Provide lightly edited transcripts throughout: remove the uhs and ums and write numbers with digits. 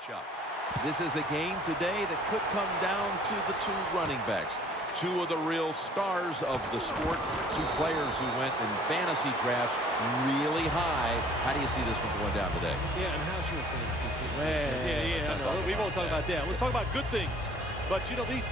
matchup. This is a game today that could come down to the two running backs. Two of the real stars of the sport. Two players who went in fantasy drafts really high. How do you see this one going down today? Yeah, and how's your fantasy team? Yeah. We won't talk about that. Let's talk about good things. But, you know, these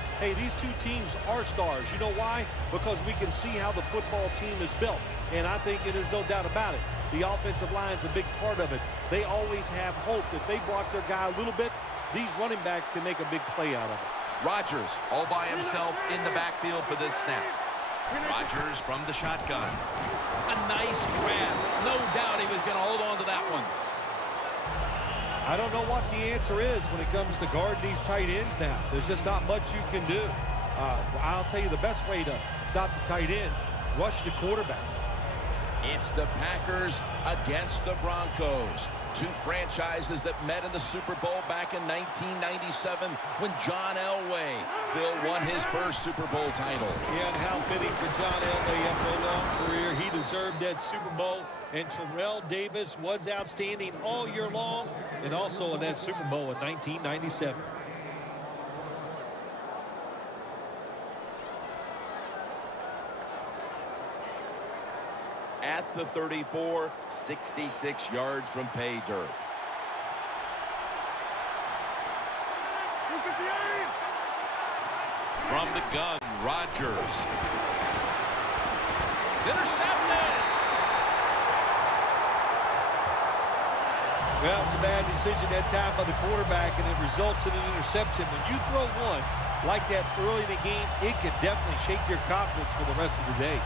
two teams are stars. You know why? Because we can see how the football team is built. And I think there's no doubt about it. The offensive line's a big part of it. They always have hope. If they block their guy a little bit, these running backs can make a big play out of it. Rodgers all by himself in the backfield for this snap. Rodgers from the shotgun. A nice grab. No doubt he was going to hold on to that one. I don't know what the answer is when it comes to guarding these tight ends now. There's just not much you can do. I'll tell you the best way to stop the tight end, rush the quarterback. It's the Packers against the Broncos. Two franchises that met in the Super Bowl back in 1997 when John Elway, Phil, won his first Super Bowl title. Yeah, and how fitting for John Elway after a long career. He deserved that Super Bowl. And Terrell Davis was outstanding all year long and also in that Super Bowl in 1997. At the 34, 66 yards from pay dirt. From the gun, Rodgers. It's intercepted. Well, it's a bad decision that time by the quarterback, and it results in an interception. When you throw one like that early in the game, it can definitely shake your confidence for the rest of the day.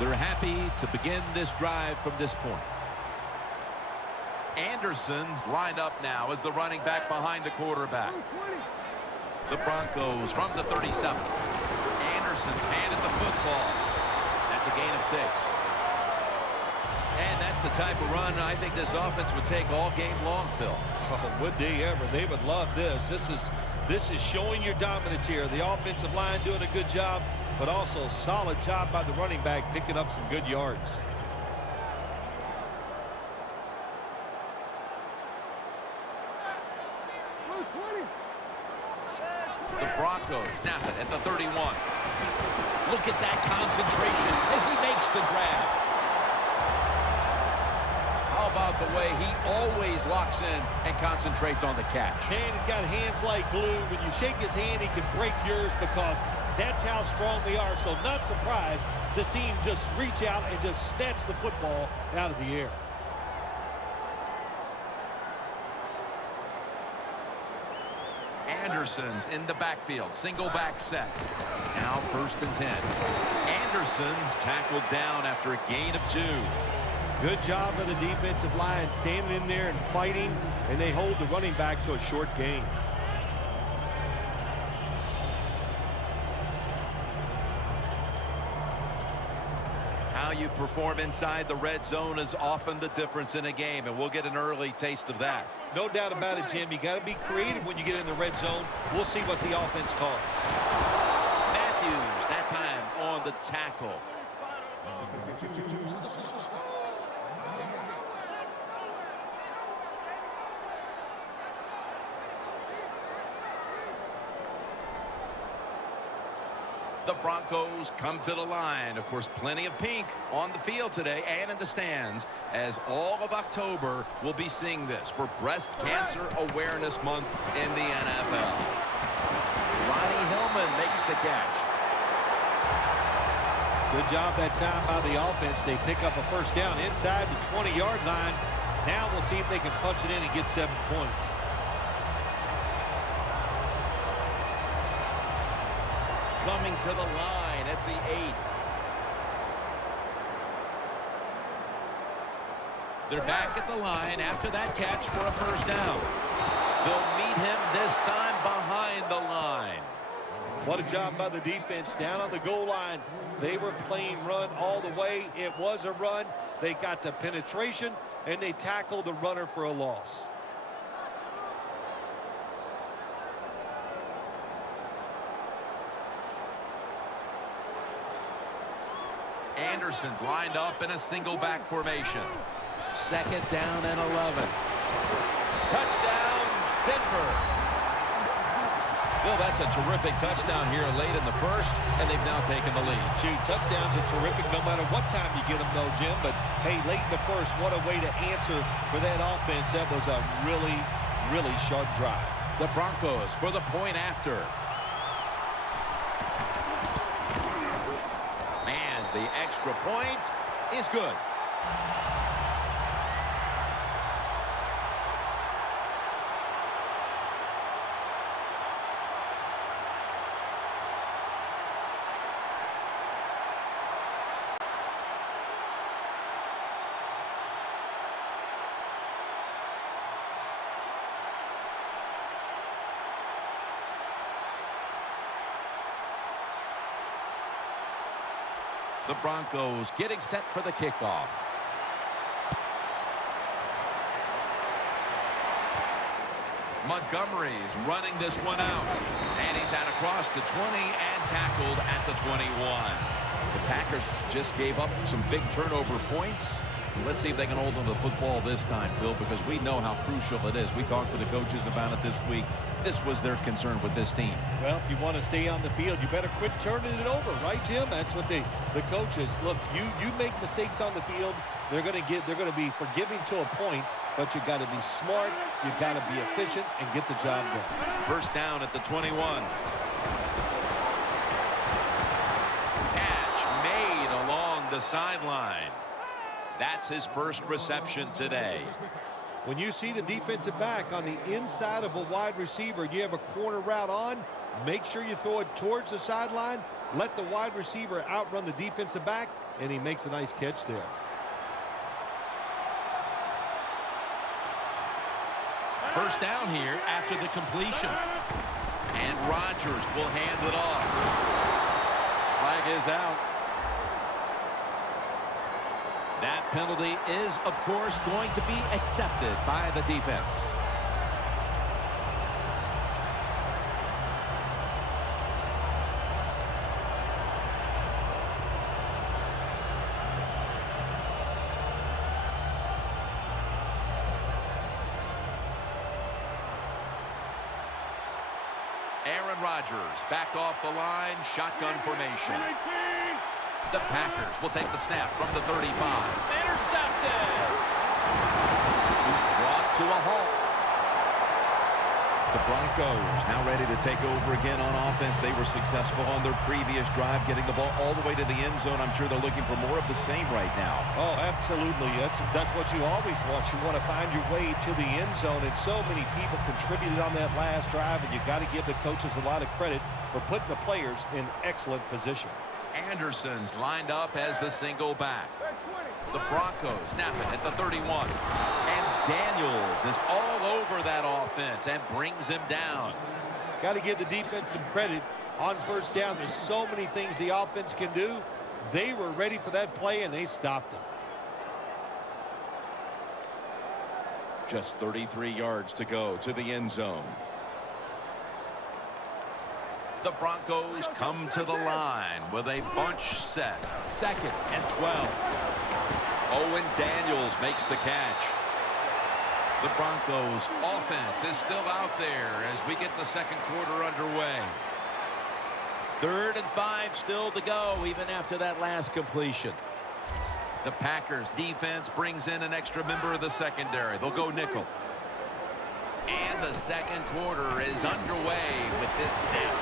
They're happy to begin this drive from this point. Anderson's lined up now as the running back behind the quarterback. The Broncos from the 37. Anderson's handed the football. That's a gain of 6. And that's the type of run I think this offense would take all game long, Phil. Oh, would they ever? They would love this. This is showing your dominance here. The offensive line doing a good job, but also a solid job by the running back picking up some good yards. The Broncos snap it at the 31. Look at that concentration as he makes the grab. How about the way he always locks in and concentrates on the catch? Man, he's got hands like glue. When you shake his hand, he can break yours because that's how strong they are. So not surprised to see him just reach out and just snatch the football out of the air. Anderson's in the backfield. Single back set. Now 1st and 10. Anderson's tackled down after a gain of 2. Good job by the defensive line standing in there and fighting, and they hold the running back to a short gain. How you perform inside the red zone is often the difference in a game, and we'll get an early taste of that. No doubt about it, Jim. You got to be creative when you get in the red zone. We'll see what the offense calls. Matthews, that time on the tackle. The Broncos come to the line. Of course, plenty of pink on the field today and in the stands, as all of October will be seeing this for Breast Cancer Awareness Month in the NFL. Ronnie Hillman makes the catch. Good job that time by the offense. They pick up a first down inside the 20-yard line. Now we'll see if they can punch it in and get 7 points. Coming to the line at the 8. They're back at the line after that catch for a first down. They'll meet him this time behind the line. What a job by the defense down on the goal line. They were playing run all the way. It was a run. They got the penetration, and they tackled the runner for a loss. Anderson's lined up in a single back formation. 2nd down and 11. Touchdown, Denver. Phil, that's a terrific touchdown here late in the first, and they've now taken the lead. Shoot, touchdowns are terrific no matter what time you get them, though, Jim. But, hey, late in the first, what a way to answer for that offense. That was a really, really sharp drive. The Broncos for the point after. And the extra point is good. The Broncos Getting set for the kickoff. Montgomery's running this one out. And he's out across the 20 and tackled at the 21. The Packers just gave up some big turnover points. Let's see if they can hold on to the football this time, Phil, because we know how crucial it is. We talked to the coaches about it this week. This was their concern with this team. Well, if you want to stay on the field, you better quit turning it over, right, Jim? That's what the coaches look. You make mistakes on the field, they're going to be forgiving to a point, but you got to be smart, you got to be efficient, and get the job done. First down at the 21. Catch made along the sideline. That's his first reception today. When you see the defensive back on the inside of a wide receiver, you have a corner route on, make sure you throw it towards the sideline, let the wide receiver outrun the defensive back, and he makes a nice catch there. First down here after the completion. And Rodgers will hand it off. Flag is out. That penalty is, of course, going to be accepted by the defense. Aaron Rodgers backed off the line, shotgun formation. The Packers will take the snap from the 35. Intercepted! He's brought to a halt. The Broncos now ready to take over again on offense. They were successful on their previous drive, getting the ball all the way to the end zone. I'm sure they're looking for more of the same right now. Oh, absolutely. That's what you always want. You want to find your way to the end zone, and so many people contributed on that last drive, and you got to give the coaches a lot of credit for putting the players in excellent position. Anderson's lined up as the single back. The Broncos snap it at the 31. And Daniels is all over that offense and brings him down. Got to give the defense some credit on first down. There's so many things the offense can do. They were ready for that play, and they stopped it. Just 33 yards to go to the end zone. The Broncos come to the line with a bunch set. 2nd and 12. Owen Daniels makes the catch. The Broncos offense is still out there as we get the second quarter underway. 3rd and 5 still to go even after that last completion. The Packers defense brings in an extra member of the secondary. They'll go nickel. And the second quarter is underway with this snap.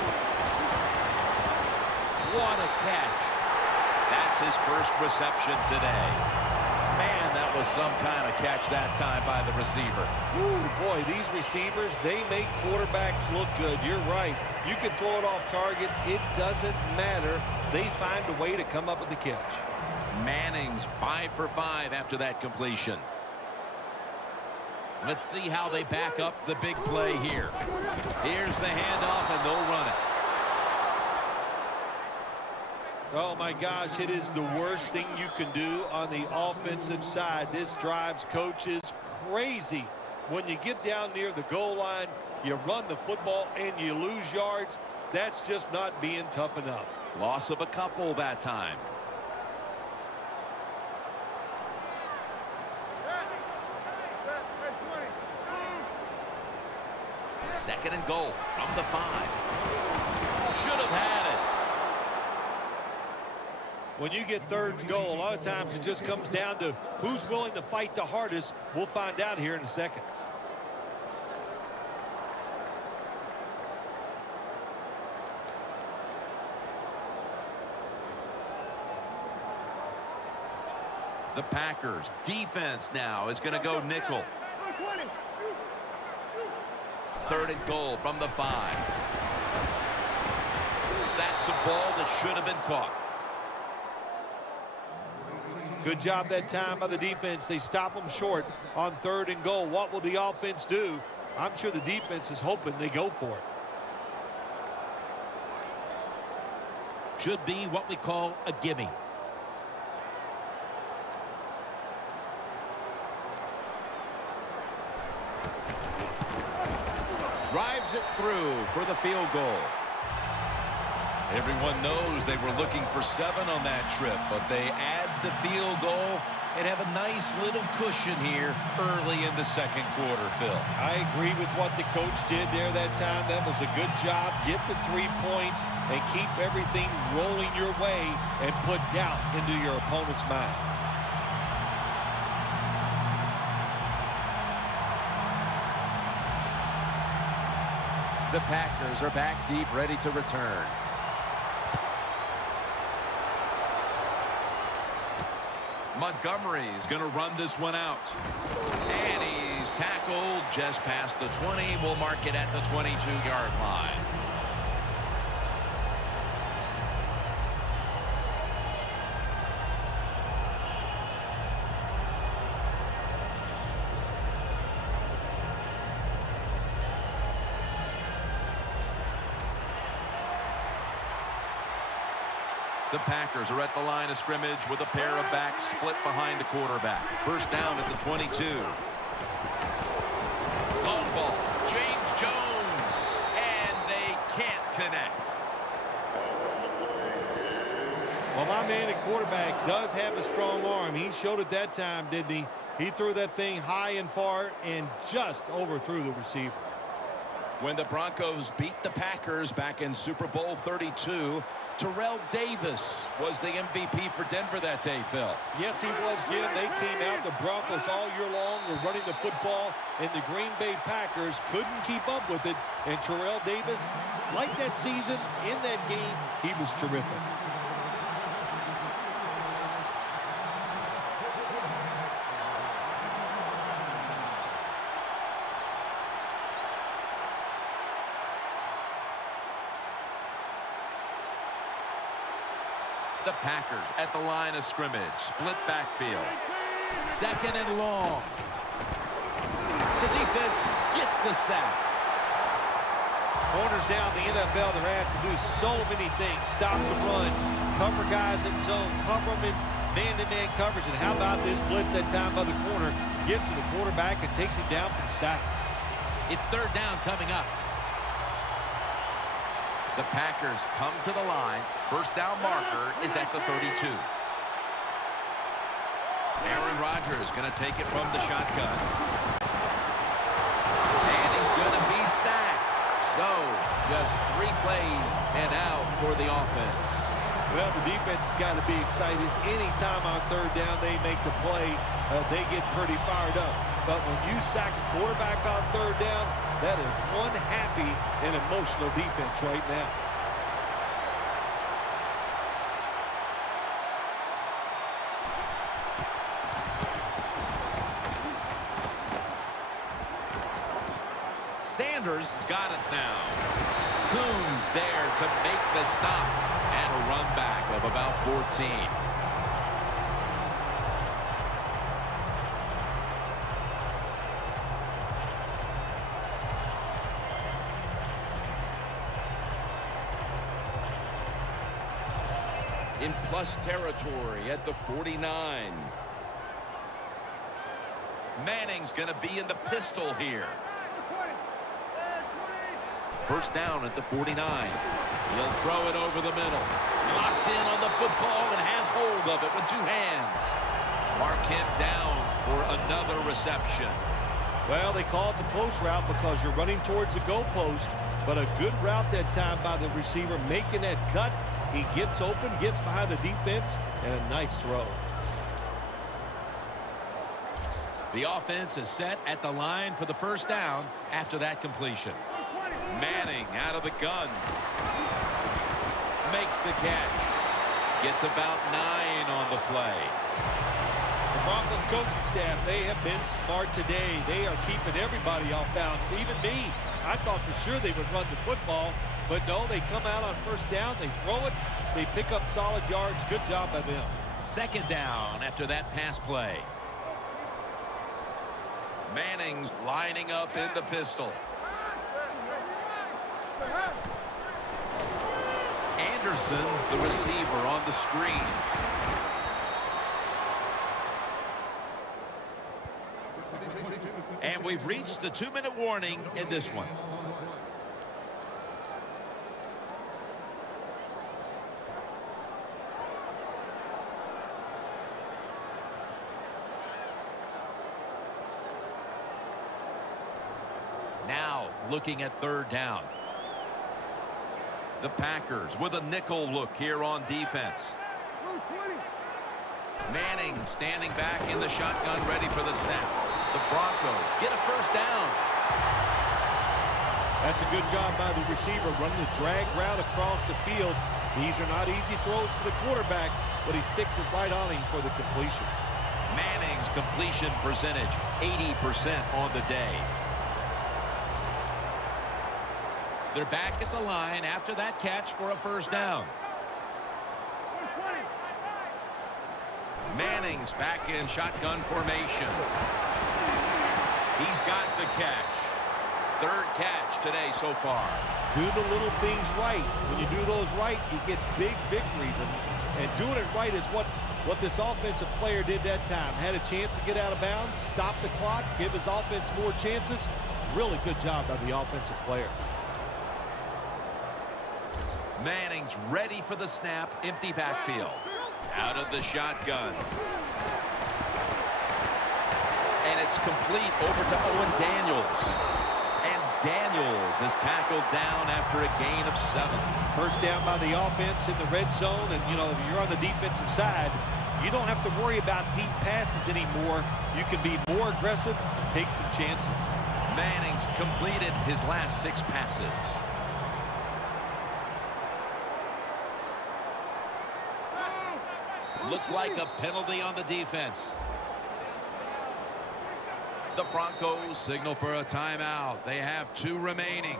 What a catch. That's his first reception today. Man, that was some kind of catch that time by the receiver. Ooh, boy, these receivers, they make quarterbacks look good. You're right. You can throw it off target. It doesn't matter. They find a way to come up with the catch. Manning's 5 for 5 after that completion. Let's see how they back up the big play here. Here's the handoff, and they'll run it. Oh, my gosh, it is the worst thing you can do on the offensive side. This drives coaches crazy. When you get down near the goal line, you run the football, and you lose yards. That's just not being tough enough. Loss of a couple that time. Second and goal from the 5. Should have had it. When you get third and goal, a lot of times it just comes down to who's willing to fight the hardest. We'll find out here in a second. The Packers defense now is going to go nickel. Third and goal from the 5. That's a ball that should have been caught. Good job that time by the defense. They stop them short on third and goal. What will the offense do? I'm sure the defense is hoping they go for it. Should be what we call a gimme. Drives it through for the field goal. Everyone knows they were looking for 7 on that trip, but they add the field goal and have a nice little cushion here early in the second quarter, Phil. I agree with what the coach did there that time. That was a good job. Get the 3 points and keep everything rolling your way and put doubt into your opponent's mind. The Packers are back deep, ready to return. Montgomery's going to run this one out. And he's tackled just past the 20. We'll mark it at the 22-yard line. The Packers are at the line of scrimmage with a pair of backs split behind the quarterback. First down at the 22. Long ball, James Jones, and they can't connect. Well, my man at quarterback does have a strong arm. He showed it that time, didn't he? He threw that thing high and far and just overthrew the receiver. When the Broncos beat the Packers back in Super Bowl 32, Terrell Davis was the MVP for Denver that day, Phil. Yes, he was, Jim. They came out, the Broncos all year long were running the football, and the Green Bay Packers couldn't keep up with it. And Terrell Davis, like that season, in that game, he was terrific. The Packers at the line of scrimmage, split backfield. Second and long. The defense gets the sack. Corners down the NFL, they're asked to do so many things. Stop the run, cover guys in zone, cover them in man-to-man coverage. And how about this blitz that time by the corner? Gets to the quarterback and takes him down for the sack. It's third down coming up. The Packers come to the line. First down marker is at the 32. Aaron Rodgers going to take it from the shotgun. And he's going to be sacked. So, just 3 plays and out for the offense. Well, the defense has got to be excited. Anytime on third down they make the play, they get pretty fired up. But when you sack a quarterback on third down, that is one happy and emotional defense right now. Sanders got it now. Coons there to make the stop. And a run back of about 14. In plus territory at the 49. Manning's going to be in the pistol here. First down at the 49. He'll throw it over the middle. Locked in on the football and has hold of it with 2 hands. Mark him down for another reception. Well, they call it the post route because you're running towards the goal post, but a good route that time by the receiver making that cut. He gets open, gets behind the defense, and a nice throw. The offense is set at the line for the first down after that completion. Manning out of the gun. Makes the catch. Gets about 9 on the play. The Broncos coaching staff, they have been smart today. They are keeping everybody off bounds. Even me, I thought for sure they would run the football, but no, they come out on first down, they throw it, they pick up solid yards. Good job by them. Second down after that pass play. Manning's lining up in the pistol. Anderson's the receiver on the screen. And we've reached the 2-minute warning in this one. Now looking at third down. The Packers with a nickel look here on defense. Manning standing back in the shotgun, ready for the snap. The Broncos get a first down. That's a good job by the receiver, running the drag route across the field. These are not easy throws for the quarterback, but he sticks it right on him for the completion. Manning's completion percentage, 80% on the day. They're back at the line after that catch for a first down. Manning's back in shotgun formation. He's got the catch. Third catch today so far. Do the little things right. When you do those right, you get big victories. And doing it right is what this offensive player did that time. Had a chance to get out of bounds, stop the clock, give his offense more chances. Really good job by the offensive player. Manning's ready for the snap. Empty backfield. Out of the shotgun. And it's complete over to Owen Daniels. And Daniels is tackled down after a gain of 7. First down by the offense in the red zone. And, you know, if you're on the defensive side, you don't have to worry about deep passes anymore. You can be more aggressive and take some chances. Manning's completed his last 6 passes. Looks like a penalty on the defense. The Broncos Signal for a timeout. They have 2 remaining.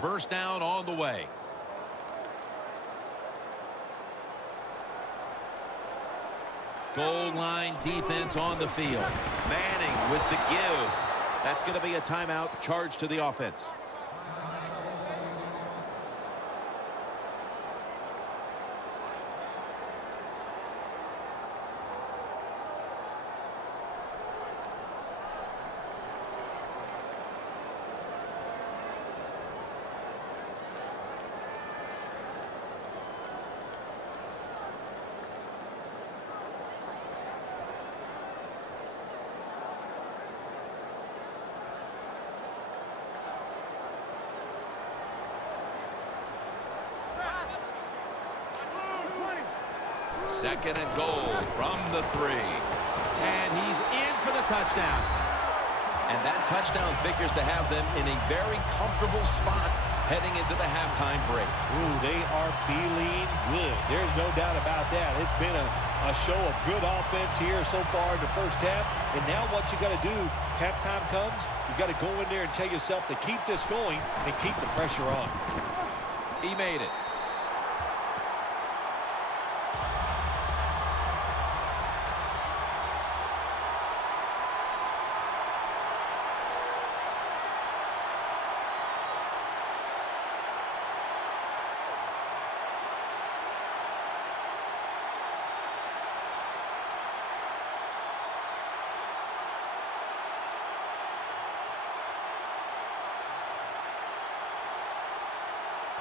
First down on the way. Goal line defense on the field. Manning with the give. That's going to be a timeout charged to the offense. Second and goal from the 3. And he's in for the touchdown. And that touchdown figures to have them in a very comfortable spot heading into the halftime break. Ooh, they are feeling good. There's no doubt about that. It's been a show of good offense here so far in the first half. And now what you got to do, halftime comes, you got to go in there and tell yourself to keep this going and keep the pressure on. He made it.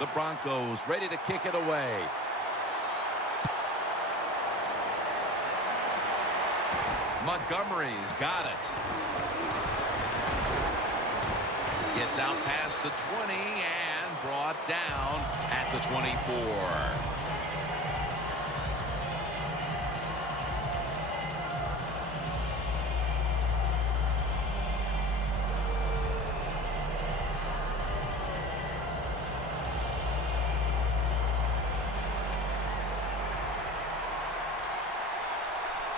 The Broncos ready to kick it away. Montgomery's got it. Gets out past the 20 and brought down at the 24.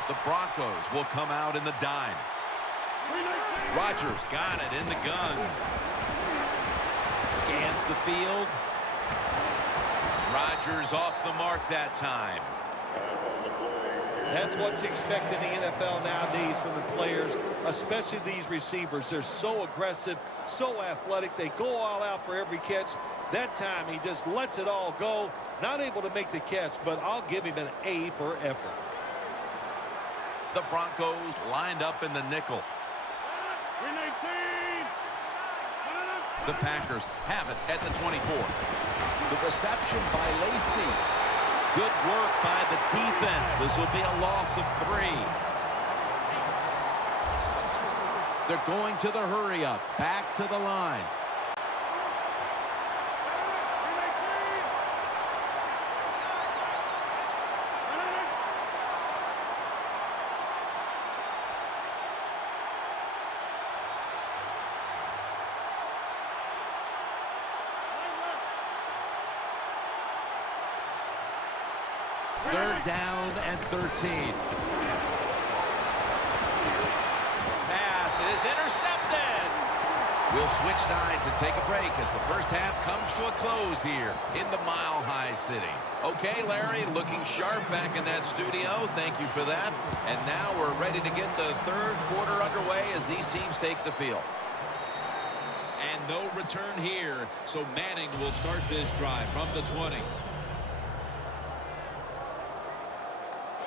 The Broncos will come out in the dime. Rodgers got it in the gun. Scans the field. Rodgers off the mark that time. That's what you expect in the NFL nowadays from the players, especially these receivers. They're so aggressive, so athletic. They go all out for every catch. That time he just lets it all go. Not able to make the catch, but I'll give him an A for effort. The Broncos lined up in the nickel. The Packers have it at the 24. The reception by Lacy. Good work by the defense. This will be a loss of 3. They're going to the hurry up. Back to the line. Third down and 13. Pass is intercepted. We'll switch sides and take a break as the first half comes to a close here in the Mile High City. Okay, Larry, looking sharp back in that studio. Thank you for that. And now we're ready to get the third quarter underway as these teams take the field. And no return here, so Manning will start this drive from the 20.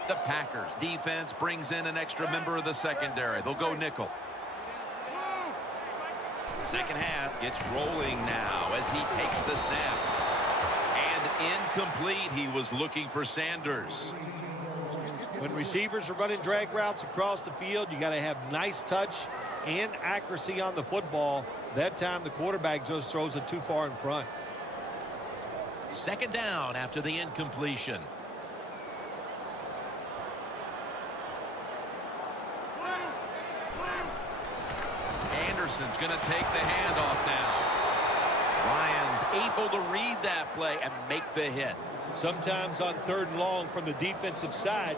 The Packers defense brings in an extra member of the secondary. They'll go nickel. Second half gets rolling now as he takes the snap. And incomplete. He was looking for Sanders. When receivers are running drag routes across the field, you got to have nice touch and accuracy on the football. That time the quarterback just throws it too far in front. Second down after the incompletion. Anderson's going to take the handoff now. Ryan's able to read that play and make the hit. Sometimes on third and long from the defensive side,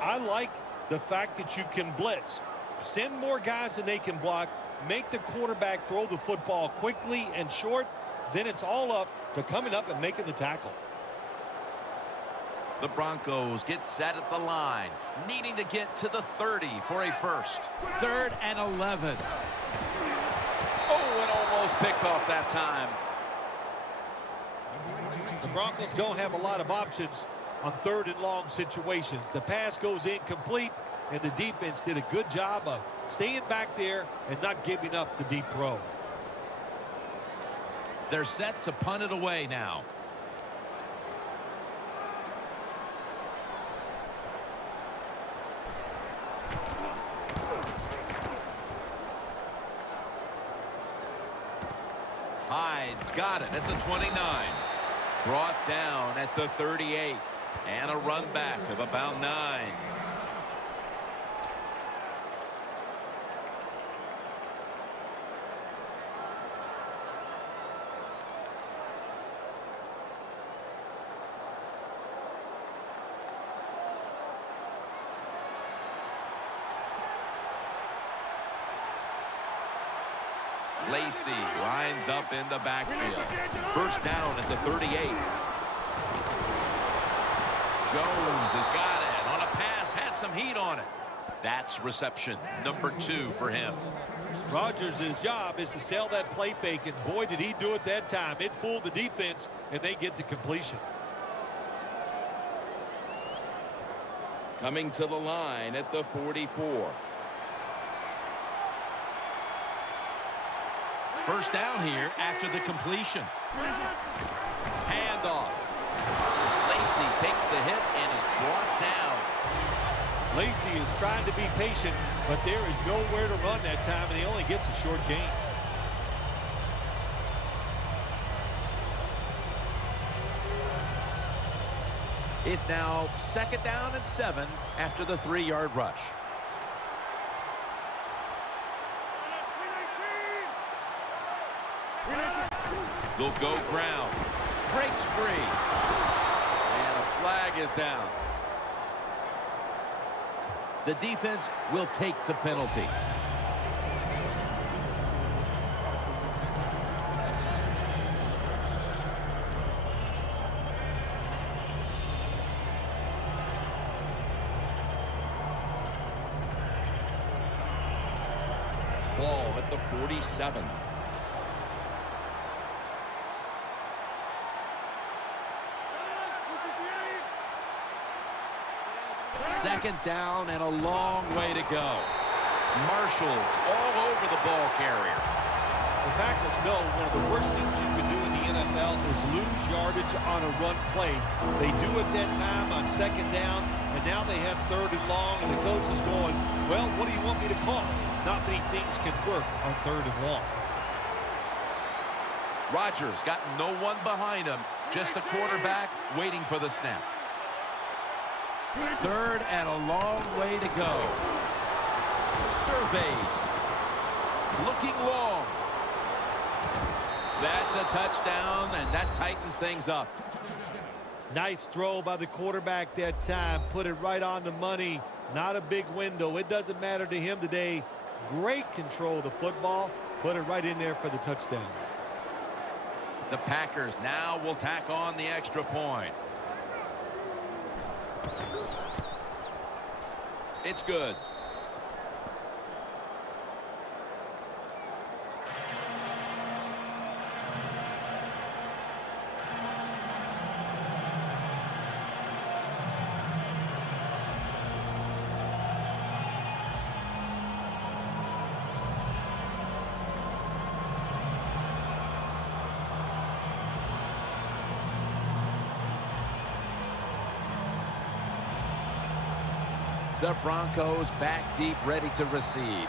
I like the fact that you can blitz. Send more guys than they can block. Make the quarterback throw the football quickly and short. Then it's all up to coming up and making the tackle. The Broncos get set at the line, needing to get to the 30 for a first. Third and 11. Oh, and almost picked off that time. The Broncos don't have a lot of options on third and long situations. The pass goes incomplete, and the defense did a good job of staying back there and not giving up the deep throw. They're set to punt it away now. Hyde's got it at the 29. Brought down at the 38. And a run back of about 9. Lacy lines up in the backfield. First down at the 38. Jones has got it on a pass, had some heat on it. That's reception number 2 for him. Rodgers' job is to sell that play fake, and boy, did he do it that time. It fooled the defense, and they get to completion. Coming to the line at the 44. First down here after the completion. Handoff. Lacey takes the hit and is brought down. Lacey is trying to be patient, but there is nowhere to run that time, and he only gets a short gain. It's now 2nd down and 7 after the 3-yard rush. They'll go ground. Breaks free. And a flag is down. The defense will take the penalty. Ball at the 47. Second down and a long way to go. Marshall's all over the ball carrier. The Packers know one of the worst things you can do in the NFL is lose yardage on a run play. They do it that time on 2nd down, and now they have 3rd and long, and the coach is going, well, what do you want me to call? Not many things can work on 3rd and long. Rodgers got no one behind him, just a quarterback waiting for the snap. 3rd and a long way to go. Surveys. Looking long. That's a touchdown, and that tightens things up. Nice throw by the quarterback that time. Put it right on the money. Not a big window. It doesn't matter to him today. Great control of the football. Put it right in there for the touchdown. The Packers now will tack on the extra point. It's good. The Broncos back deep, ready to receive.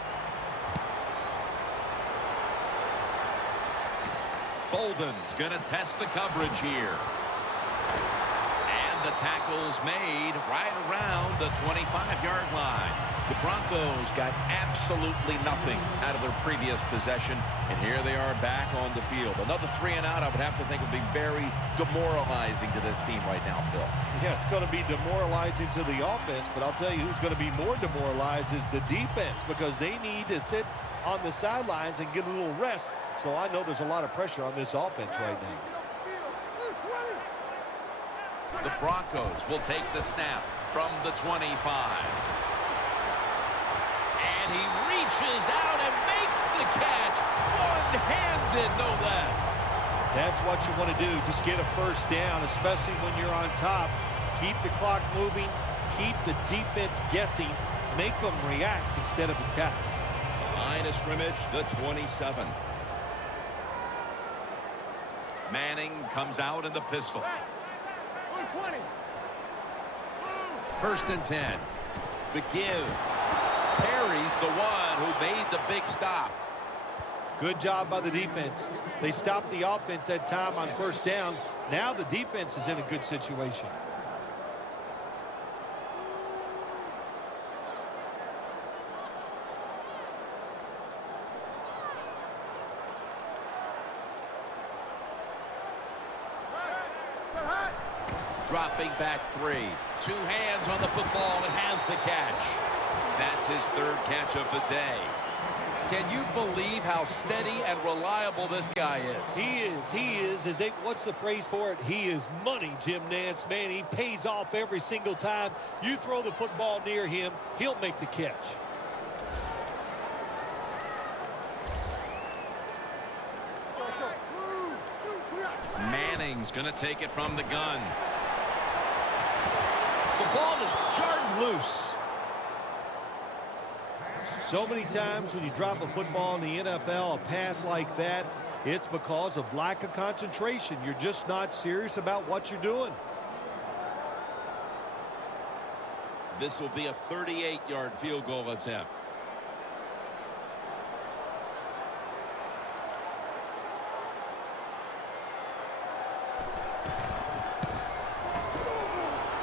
Bolden's going to test the coverage here. And the tackle's made right around the 25-yard line. The Broncos got absolutely nothing out of their previous possession, and here they are back on the field. Another 3 and out, I would have to think, would be very demoralizing to this team right now, Phil. Yeah, it's going to be demoralizing to the offense, but I'll tell you who's going to be more demoralized is the defense, because they need to sit on the sidelines and get a little rest. So I know there's a lot of pressure on this offense right now. The Broncos will take the snap from the 25. And he reaches out and makes the catch, one-handed, no less. That's what you want to do. Just get a first down, especially when you're on top. Keep the clock moving. Keep the defense guessing. Make them react instead of attack. Line of scrimmage, the 27. Manning comes out in the pistol. 1st and 10. The give. Perry's the one who made the big stop. Good job by the defense. They stopped the offense that time on 1st down. Now the defense is in a good situation. Dropping back 3. 2 hands on the football and has the catch. That's his 3rd catch of the day. Can you believe how steady and reliable this guy is? He is. What's the phrase for it? He is money, Jim Nance. Man, he pays off every single time. You throw the football near him, he'll make the catch. Manning's going to take it from the gun. The ball is jarred loose. So many times when you drop a football in the NFL, a pass like that, It's because of lack of concentration. You're just not serious about what you're doing. This will be a 38-yard field goal attempt.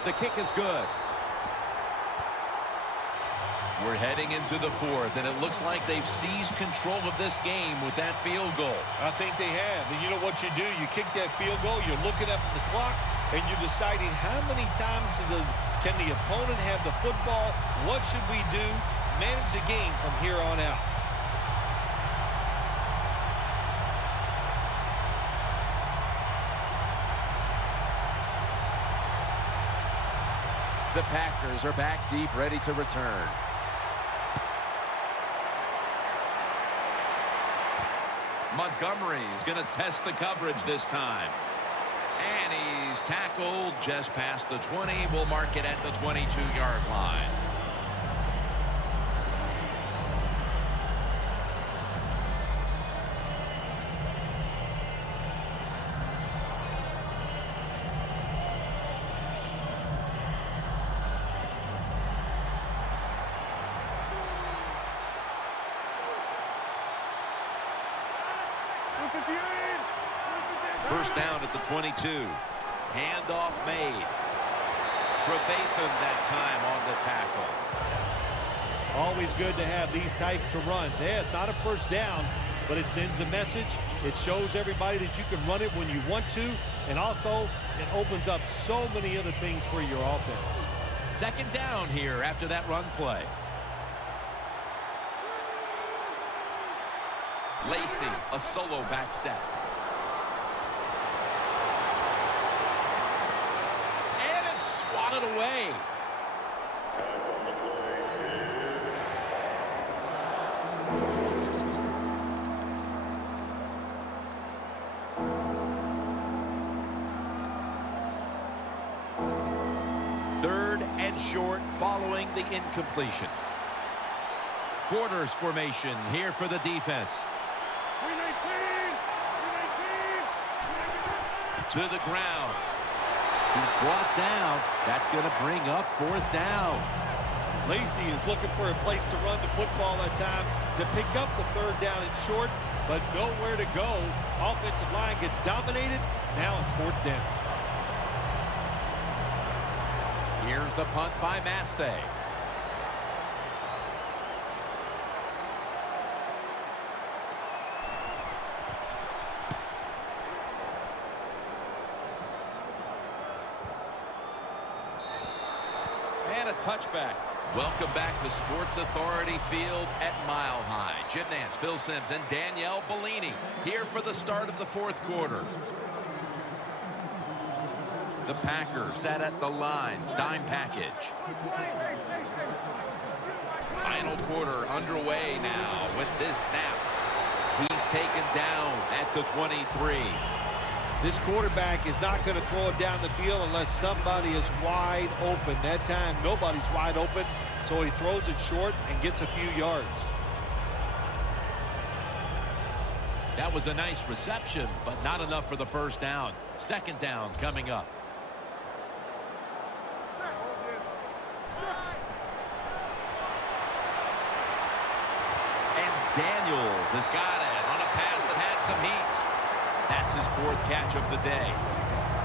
The kick is good. We're heading into the fourth, and it looks like they've seized control of this game with that field goal. I think they have. And you know what you do? You kick that field goal, you're looking up at the clock, and you're deciding how many times can the opponent have the football? What should we do? Manage the game from here on out. The Packers are back deep, ready to return. Montgomery's going to test the coverage this time. And he's tackled just past the 20. We'll mark it at the 22-yard line. First down at the 22. Handoff made. Trevathan that time on the tackle. Always good to have these types of runs. Yeah, it's not a first down, but it sends a message. It shows everybody that you can run it when you want to, and also it opens up so many other things for your offense. Second down here after that run play. Lacy, a solo back set. And it's swatted away. Third and short following the incompletion. Quarters formation here for the defense. To the ground. He's brought down. That's going to bring up fourth down. Lacy is looking for a place to run the football that time to pick up the third down and short, but nowhere to go. Offensive line gets dominated. Now it's fourth down. Here's the punt by Maste. And a touchback. Welcome back to Sports Authority Field at Mile High. Jim Nance, Phil Simms, and Danielle Bellini here for the start of the fourth quarter. The Packers sat at the line. Dime package. Final quarter underway now with this snap. He's taken down at the 23. This quarterback is not going to throw it down the field unless somebody is wide open. That time, nobody's wide open, so he throws it short and gets a few yards. That was a nice reception, but not enough for the first down. Second down coming up. And Daniels has got it on a pass that had some heat. That's his fourth catch of the day.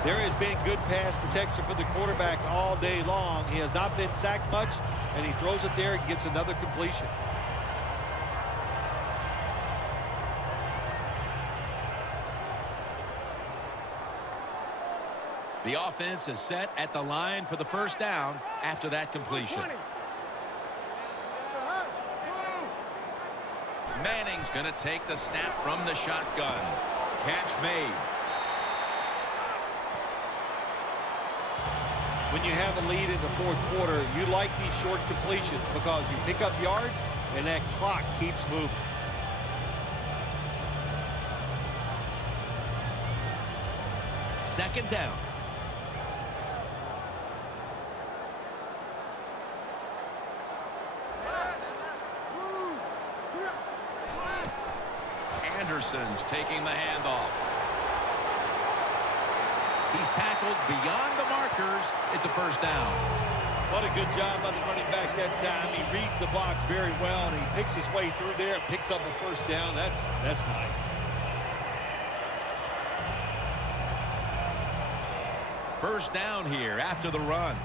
There has been good pass protection for the quarterback all day long. He has not been sacked much, and he throws it there and gets another completion. The offense is set at the line for the first down after that completion. Manning's going to take the snap from the shotgun. Catch made. When you have a lead in the fourth quarter, you like these short completions because you pick up yards and that clock keeps moving. Second down. Jefferson's taking the handoff. He's tackled beyond the markers. It's a first down. What a good job by the running back that time. He reads the box very well, and he picks his way through there and picks up a first down. That's nice. First down here after the run.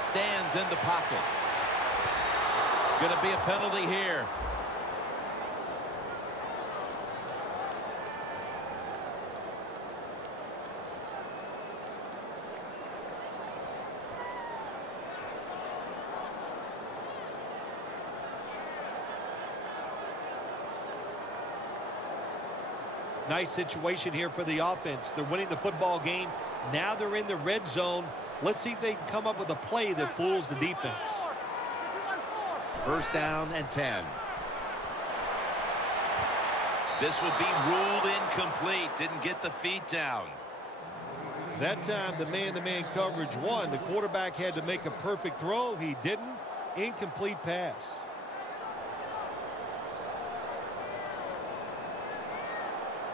Stands in the pocket. Going to be a penalty here. Nice situation here for the offense. They're winning the football game. Now they're in the red zone. Let's see if they can come up with a play that fools the defense. First down and 10. This would be ruled incomplete. Didn't get the feet down. That time the man-to-man coverage won. The quarterback had to make a perfect throw. He didn't. Incomplete pass.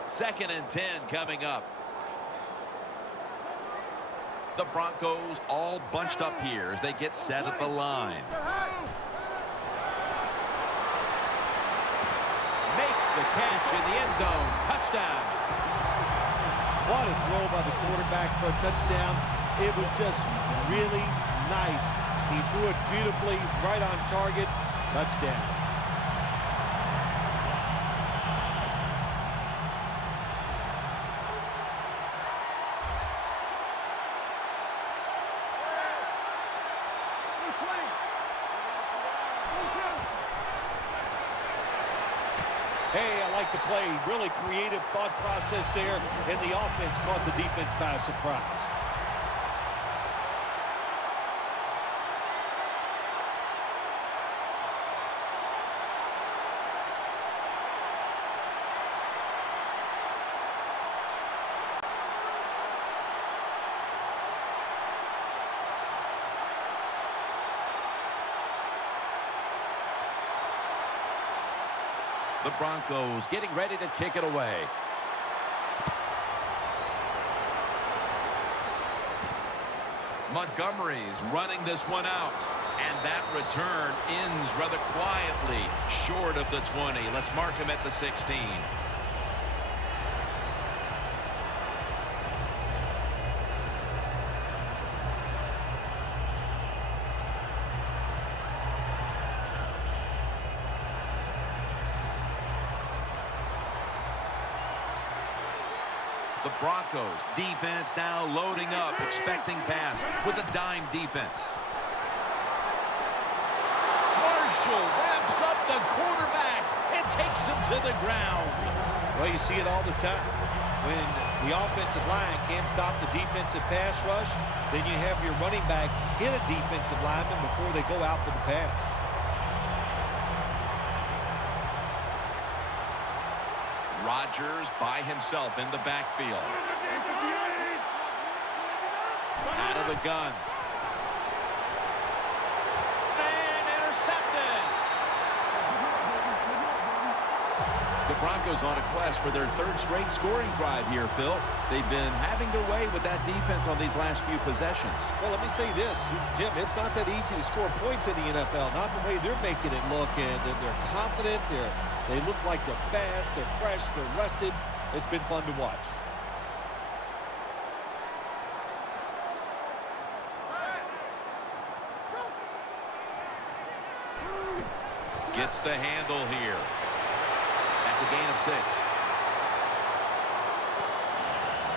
Second and 10 coming up. The Broncos all bunched up here as they get set at the line. Makes the catch in the end zone. Touchdown. What a throw by the quarterback for a touchdown. It was just really nice. He threw it beautifully, right on target. Touchdown. Hey, I like the play. Really creative thought process there, and the offense caught the defense by surprise. The Broncos getting ready to kick it away. Montgomery's running this one out. And that return ends rather quietly short of the 20. Let's mark him at the 16. The Broncos defense now loading up, expecting pass with a dime defense. Marshall wraps up the quarterback and takes him to the ground. Well, you see it all the time. When the offensive line can't stop the defensive pass rush, then you have your running backs hit a defensive lineman before they go out for the pass. Rodgers by himself in the backfield. Out of the gun. And intercepted. The Broncos on a quest for their third straight scoring drive here, Phil. They've been having their way with that defense on these last few possessions. Well, let me say this, Jim, it's not that easy to score points in the NFL, not the way they're making it look, and they're confident, they look like they're fast, they're fresh, they're rested. It's been fun to watch. Gets the handle here. That's a gain of 6.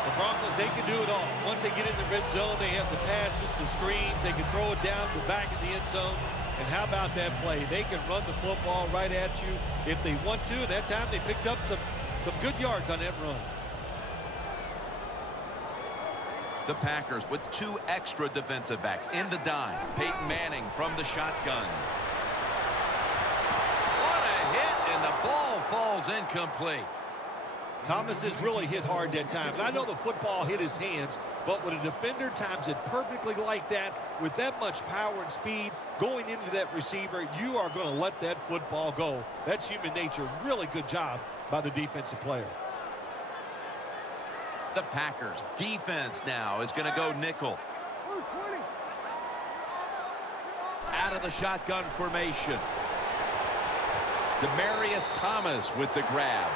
The Broncos, they can do it all. Once they get in the red zone, they have the passes, the screens. They can throw it down to the back of the end zone. And how about that play? They can run the football right at you if they want to. And that time they picked up some good yards on that run. The Packers with 2 extra defensive backs in the dime. Peyton Manning from the shotgun. What a hit, and the ball falls incomplete. Thomas has really hit hard that time. And I know the football hit his hands, but when a defender times it perfectly like that, with that much power and speed going into that receiver, you are going to let that football go. That's human nature. Really good job by the defensive player. The Packers defense now is going to go nickel. Out of the shotgun formation. Demaryius Thomas with the grab.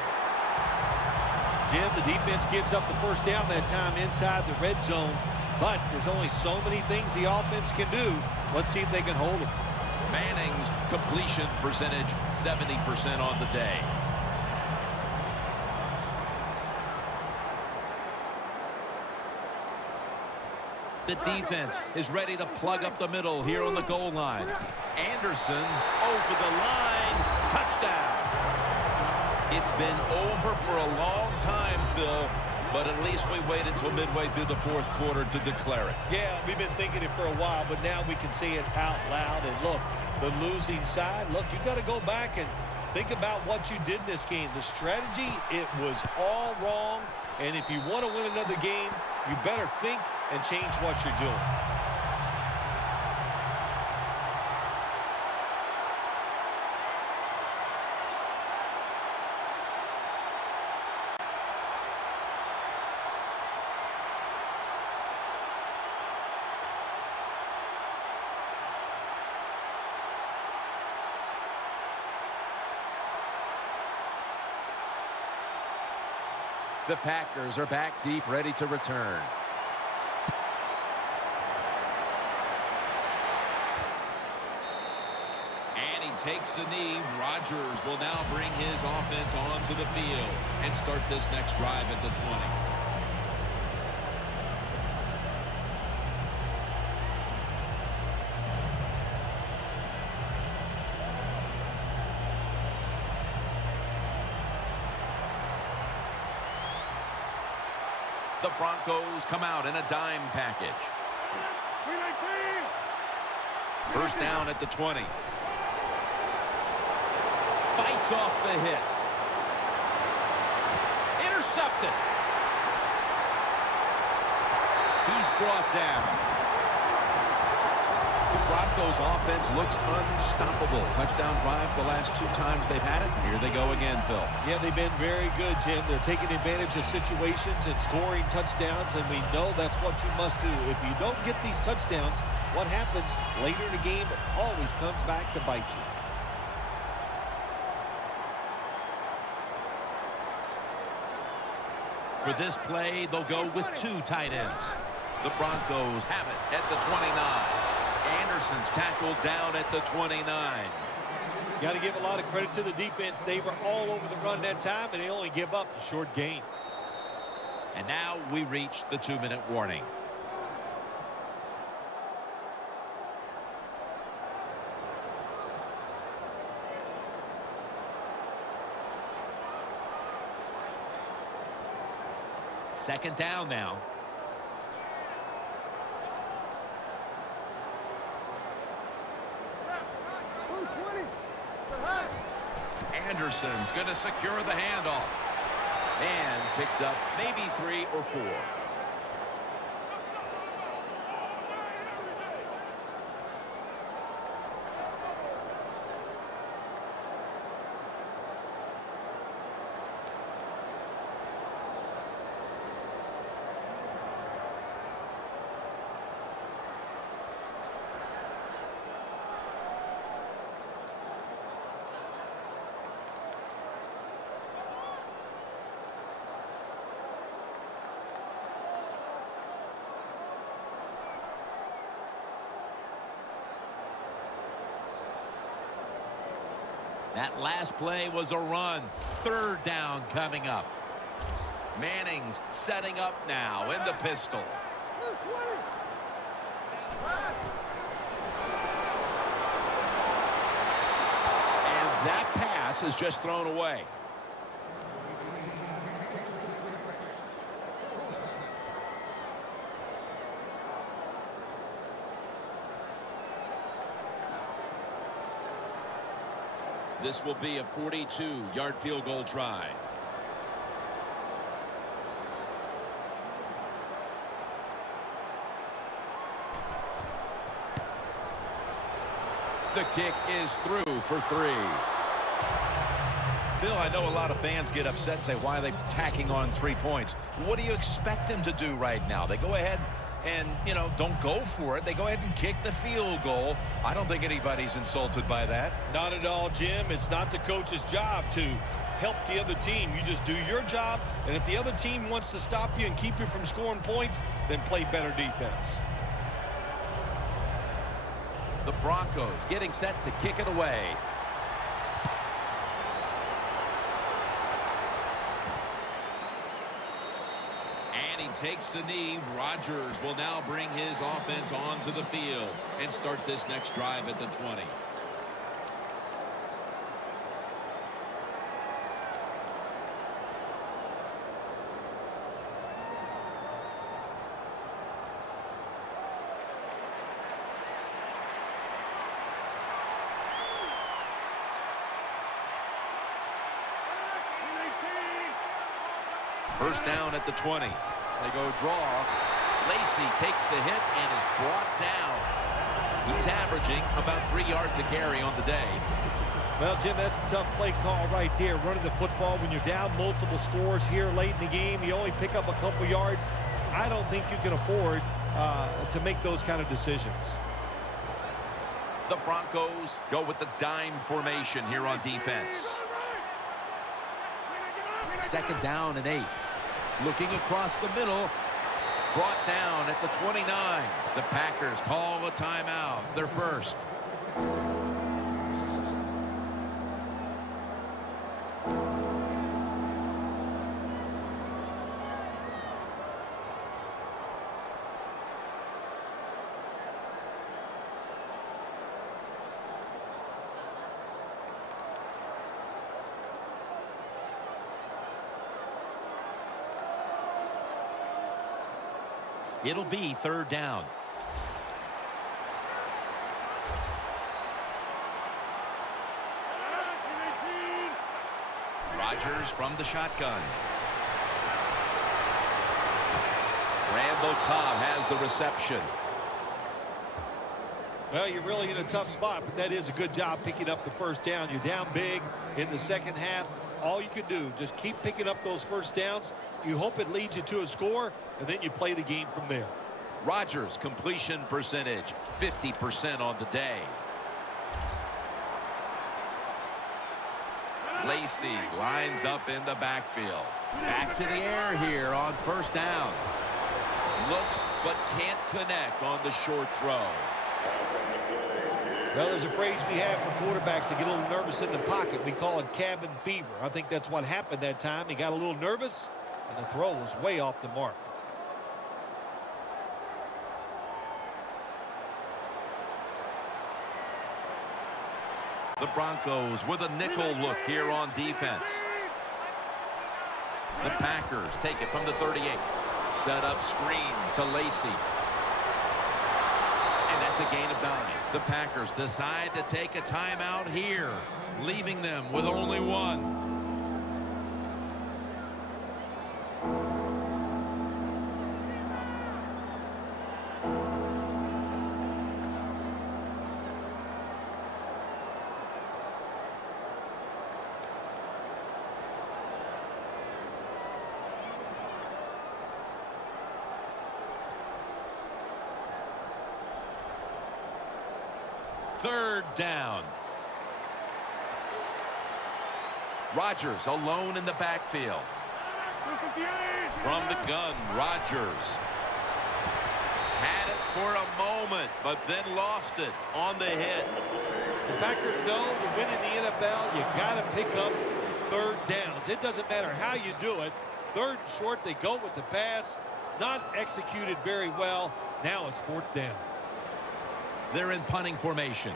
Jim, the defense gives up the first down that time inside the red zone, but there's only so many things the offense can do. Let's see if they can hold them. Manning's completion percentage 70% on the day. The defense is ready to plug up the middle here on the goal line. Anderson's over the line. Touchdown. It's been over for a long time, Phil, but at least we waited until midway through the fourth quarter to declare it. Yeah, we've been thinking it for a while, but now we can say it out loud. And look, the losing side, look, you got to go back and think about what you did in this game. The strategy, it was all wrong. And if you want to win another game, you better think and change what you're doing. The Packers are back deep, ready to return. And he takes a knee. Rodgers will now bring his offense onto the field and start this next drive at the 20. The Broncos come out in a dime package. First down at the 20. Fights off the hit. Intercepted. He's brought down. The Broncos offense looks unstoppable. Touchdown drives the last 2 times they've had it. Here they go again, Phil. Yeah, they've been very good, Jim. They're taking advantage of situations and scoring touchdowns, and we know that's what you must do. If you don't get these touchdowns, what happens later in the game, it always comes back to bite you. For this play, they'll go with 2 tight ends. The Broncos have it at the 29. Anderson's tackled down at the 29. Got to give a lot of credit to the defense. They were all over the run that time, and they only give up a short gain. And now we reach the 2-minute warning. Second down now. Anderson's going to secure the handoff. And picks up maybe 3 or 4. That last play was a run. Third down coming up. Manning's setting up now in the pistol. And that pass is just thrown away. This will be a 42-yard field goal try. The kick is through for 3. Phil, I know a lot of fans get upset and say, why are they tacking on 3 points? What do you expect them to do right now? They go ahead and, don't go for it. They go ahead and kick the field goal. I don't think anybody's insulted by that. Not at all, Jim. It's not the coach's job to help the other team. You just do your job, and if the other team wants to stop you and keep you from scoring points, then play better defense. The Broncos getting set to kick it away. And he takes a knee. Rodgers will now bring his offense onto the field and start this next drive at the 20. First down at the 20. They go draw. Lacy takes the hit and is brought down. He's averaging about 3 yards a carry on the day. Well, Jim, that's a tough play call right there. Running the football when you're down multiple scores here late in the game. You only pick up a couple yards. I don't think you can afford to make those kind of decisions. The Broncos go with the dime formation here on defense. Second down and 8. Looking across the middle. Brought down at the 29. The Packers call a timeout. Their first. It'll be third down. Rodgers from the shotgun. Randall Cobb has the reception. Well, you're really in a tough spot, but that is a good job picking up the first down. You're down big in the second half. All you can do, just keep picking up those first downs. You hope it leads you to a score, and then you play the game from there. Rodgers' completion percentage, 50% on the day. Lacy lines up in the backfield. Back to the air here on first down. Looks but can't connect on the short throw. Well, there's a phrase we have for quarterbacks that get a little nervous in the pocket. We call it cabin fever. I think that's what happened that time. He got a little nervous, and the throw was way off the mark. The Broncos with a nickel look here on defense. The Packers take it from the 38. Set up screen to Lacy. And that's a gain of 9. The Packers decide to take a timeout here, leaving them with only one. Third down. Rodgers alone in the backfield. From the gun, Rodgers had it for a moment, but then lost it on the hit. The Packers know to win in the NFL, you got to pick up third downs. It doesn't matter how you do it. Third and short, they go with the pass. Not executed very well. Now it's fourth down. They're in punting formation.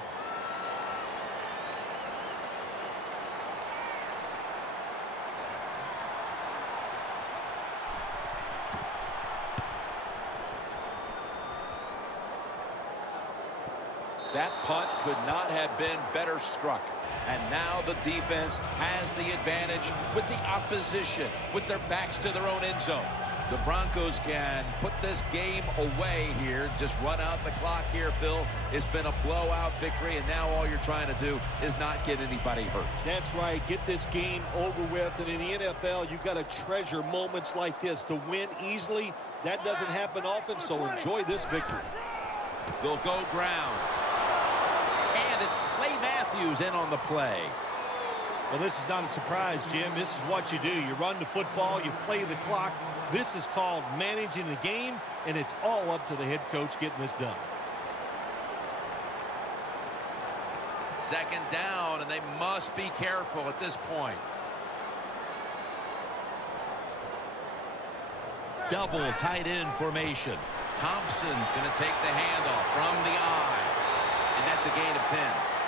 That punt could not have been better struck. And now the defense has the advantage with the opposition, with their backs to their own end zone. The Broncos can put this game away here. Just run out the clock here, Phil. It's been a blowout victory, and now all you're trying to do is not get anybody hurt. That's right. Get this game over with. And in the NFL, you've got to treasure moments like this. To win easily, that doesn't happen often, so enjoy this victory. They'll go ground. And it's Clay Matthews in on the play. Well, this is not a surprise, Jim. This is what you do. You run the football, you play the clock. This is called managing the game, and it's all up to the head coach getting this done. Second down, and they must be careful at this point. Double tight end formation. Thompson's going to take the handoff from the eye, and that's a gain of 10.